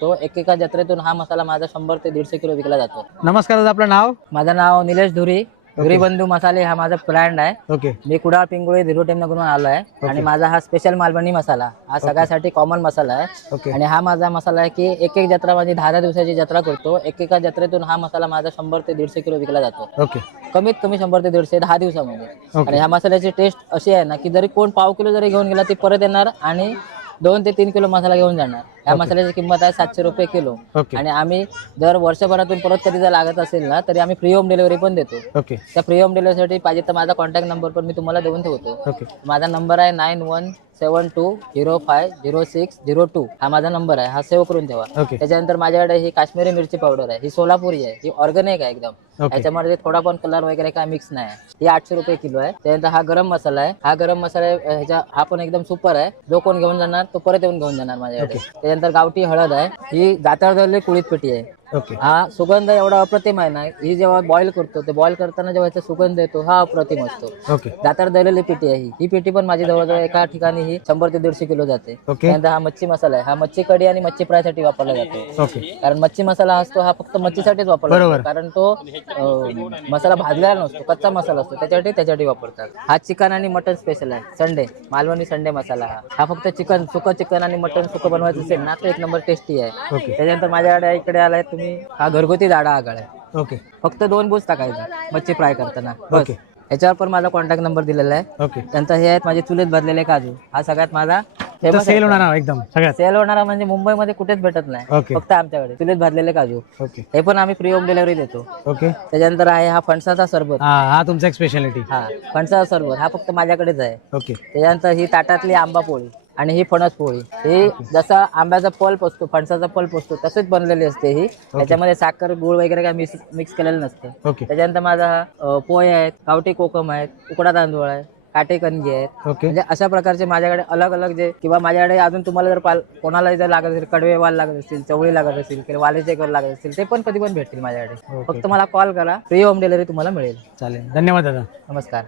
तो एकेका जत्रेतून हा मसाला माझा 100 ते 150 किलो विकला जातो. नमस्कार दादा, आपलं नाव? माझं नाव निलेश धुरी. धुरी बंधू मसाले हा माझा ब्रँड आहे. ओके. मी कुडाळ पिंगुळी झिरो टेम नगरून आलो आहे आणि माझा हा स्पेशल मालवणी मसाला हा सगळ्यासाठी कॉमन मसाला आहे. ओके. आणि हा माझा मसाला आहे की एक एक जत्रा माझी 10 दिवसाची जत्रा करतो. एकेका जत्रेतून हा मसाला माझा 100 ते 150 किलो विकला जातो. ओके. कमीत कमी 100 ते 150 10 दिवसामध्ये. ओके. आणि ह्या मसाल्याची टेस्ट अशी आहे ना की जरी कोण पाव किलो जरी घेऊन गेला ती परत येणार आणि 2 ते 3 किलो मसाला घेऊन जाणार. या मसाल्याची किंमत आहे 700 रुपये किलो. ओके. आणि आम्ही जर वर्षभरातून परत कधी जर लागत असेल ना तरी आम्ही फ्री होम डिलिव्हरी पण देतो. ओके. त्या फ्री होम डिलिव्हरीसाठी पाहिजे तर माझा कॉन्टॅक्ट नंबर पण मी तुम्हाला देऊन ठेवतो. ओके. माझा नंबर आहे 9172050602. हा माझा नंबर आहे, हा सेव्ह करून ठेवा. ओके. त्याच्यानंतर माझ्याकडे ही काश्मीरी मिरची पावडर आहे, ही सोलापुरी आहे, ही ऑर्गॅनिक आहे एकदम. ओके. याच्यामध्ये थोडा पण कलर वगैरे काय मिक्स नाही आहे. ही 800 रुपये किलो आहे. त्यानंतर हा गरम मसाला आहे. हा गरम मसाला ह्याच्या हा पण एकदम सुपर आहे. जो कोण घेऊन जाणार तो परत येऊन घेऊन जाणार माझ्याकडे. त्यानंतर गावठी हळद आहे, ही जाताळलेली कुळीत पेटी आहे. ओके. हा सुगंध एवढा अप्रतिम आहे ना, ही जेव्हा बॉईल करतो ते बॉईल करताना जेव्हा याचा सुगंध येतो हा अप्रतिम असतो. ओके. दातार दळलेली पेटी आहे ही पेटी पण माझी जवळजवळ एका ठिकाणी ही 100 ते 150 किलो जाते. ओके. त्यानंतर हा मच्छी मसाला आहे, हा मच्छी कढी आणि मच्छी फ्राय साठी वापरला जातो. ओके. कारण मच्छी मसाला असतो हा फक्त मच्छीसाठीच वापरला बरोबर. जातो, कारण तो मसाला भाजलेला नसतो, कच्चा मसाला असतो, त्याच्यासाठी वापरतात. हा चिकन आणि मटन स्पेशल आहे, संडे मालवणी संडे मसाला. हा फक्त चिकन सुकं चिकन आणि मटन सुकं बनवायचं असेल ना तर एक नंबर टेस्टी आहे. ओके. त्याच्यानंतर माझ्याकडे इकडे आलाय तुम्ही, हा घरगुती दाडा आगळ आहे. ओके. फक्त 2 बूस टाकायचा मच्छी फ्राय करताना बस. ओके. याच्यावर पण माझा कॉन्टॅक्ट नंबर दिलेला आहे. ओके. त्यानंतर हे आहेत माझे चुलीत भरलेले काजू. हा सगळ्यात माझा तर सेल होणार आहे एकदम सगळ्यात. सेल होणारा म्हणजे मुंबईमध्ये कुठेच भेटत नाही, ओके. फक्त आमच्याकडे चुलीत भरलेले काजू. ओके. हे पण आम्ही फ्री होम डिलिव्हरी देतो. ओके. त्याच्यानंतर आहे हा फणसाचा सरबत. हा तुमचा एक स्पेशालिटी. हा फणसाचा सरबत हा फक्त माझ्याकडेच आहे. ओके. त्याच्यानंतर ही ताटातली आंबा पोळी आणि ही फणस पोळी, ही जसा आंब्याचा पल्प असतो फणसाचा पल्प असतो तसेच बनलेली असते ही. त्याच्यामध्ये साखर गुळ वगैरे काय मिक्स केलेलं नसतं. ओके. त्याच्यानंतर माझा पोहे आहेत, गावठी कोकम आहेत, उकडा तांदूळ आहे, काटे कणगी आहेत. ओके. म्हणजे अशा प्रकारचे माझ्याकडे अलग अलग जे किंवा माझ्याकडे अजून तुम्हाला जर कोणाला जर लागत असेल, कडवे वाल लागत असतील, चवळी लागत असेल किंवा वालेचे कर लागत असतील ते पण कधी पण भेटतील माझ्याकडे. ओके. फक्त मला कॉल करा, फ्री होम डिलिव्हरी तुम्हाला मिळेल. चालेल, धन्यवाद दादा. नमस्कार.